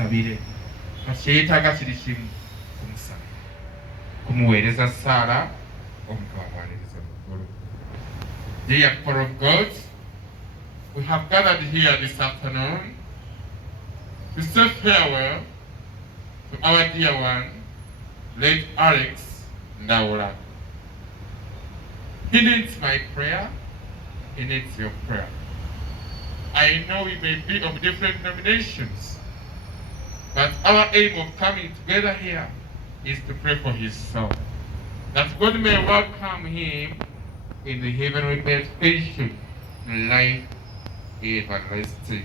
tumusabire kakyetaaga kiri kimu kumusabira kumuweereza Saara omukama bw'alereza muggulu. Dear people of God, we have gathered here this afternoon to say farewell to our dear one, late Alex Ndawula. He needs my prayer, he needs your prayer. I know we may be of different denominations, but our aim of coming together here is to pray for his soul, that God may welcome him in the heavenly meditation, life everlasting.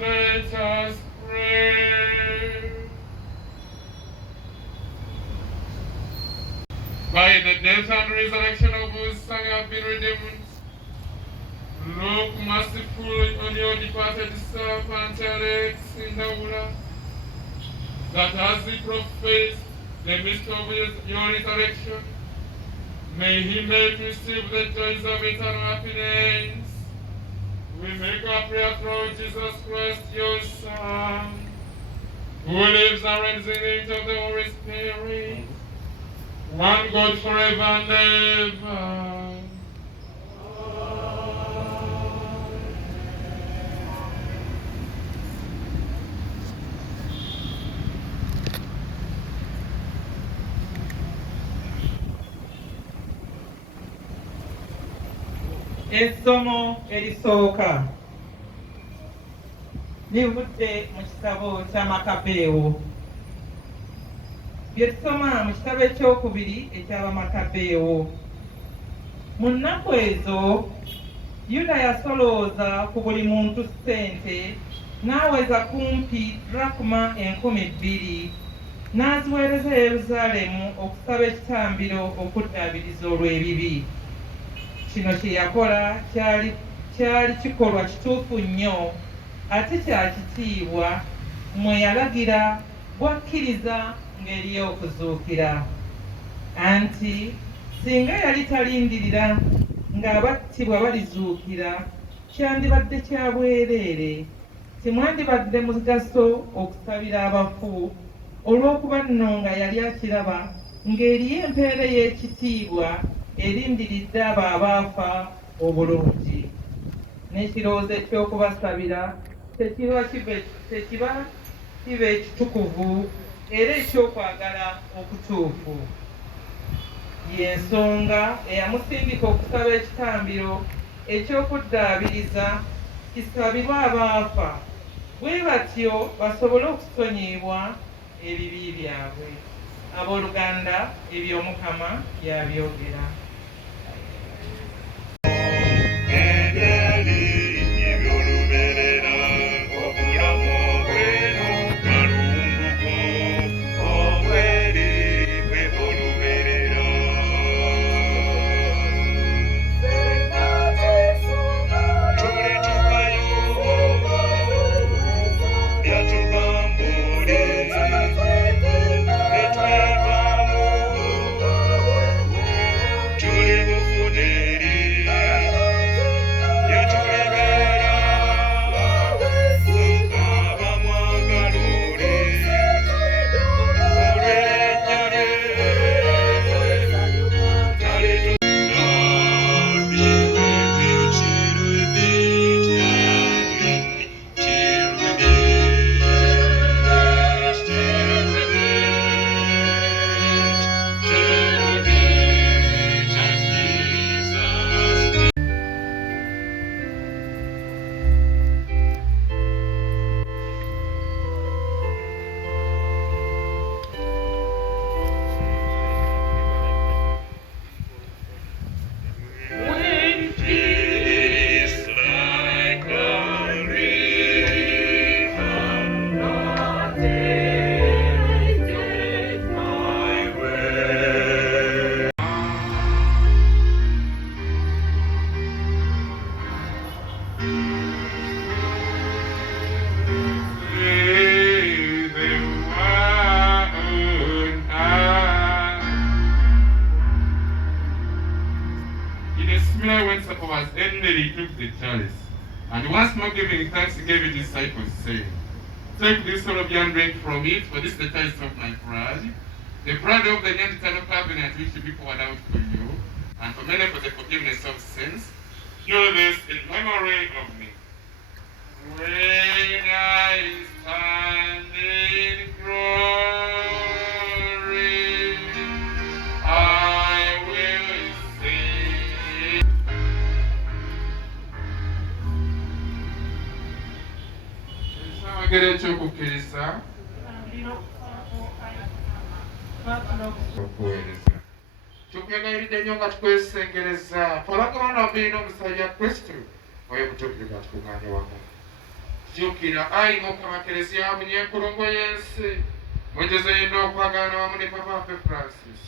Let us pray. By the death and resurrection of whose Son you have been redeemed, look mercifully on your departed servant Alex Ndawula, that as he professed the mystery of your resurrection, may he make receive the joys of eternal happiness. We make our prayer through Jesus Christ, your Son, who lives and reigns in the unity of the Holy Spirit, one God forever and ever. Essomo erisooka livudde mu kitabo ky'Amakabeewo. Bye tusoma mu kitabo ekyokubiri eky'Abamakabeewo. Mu nnaku ezo Yuda yasolooza ku buli muntu ssente n'aweza kumpi drakma 2,000 n'aziweereza e Yerusaalemu okusaba ekitambiro okuddaabiriza olw'ebibi. Kino kye yakola kyali kikolwa kituufu nnyo ate kya kitiibwa mwe yalagira bwakkiriza ng'eri y'okuzuukira. Anti singa yali talindirira ng'abattibwa balizuukira kyandibadde kya bwereere, timwandibadde mugaso okusabira abafu olw'okuba nno nga yali akiraba ng'eriyo empeera y'ekitiibwa erindiridde abo abaafa obulungi. N'ekirowoozo eky'okubasabira tekiba kiba ekitukuvu era ekyokwagala okutuufu. Y'ensonga eyamusindika okusaba ekitambiro eky'okuddaabiriza kisabirwe abaafa, bwe batyo basobole okusonyiyibwa ebibi byabwe. Abooluganda eby'Omukama yabyogera. similar when supper was ended, he took the chalice. And once more giving thanks, he gave it to his disciples, saying, "Take this all of you and drink from it, for this is the chalice of my blood, the blood of the new and eternal covenant which will be poured out for you, and for many for the forgiveness of sins. Do this in memory of me." When I stand in glory, I will sing. Ekisabagere ekyokukkiriza okuweereza. Tukwegayiridde nnyo nga tukwesengereza twabagabana wabeera omusajja Kristo oyo kutuukiriza tukuŋŋaanye wamu. Jjukira ayi Mukama Kereziya wamu n'enkulungo y'ensi mwegeze yenna okwagala wamu ne Papa waffe Francis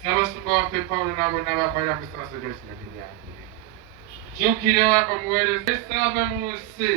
Ssaabasumba waffe Pawulo n'abo n'abakolera mu ssaaso gy'osinagirya. Jjukira omuweereza essava mu nsi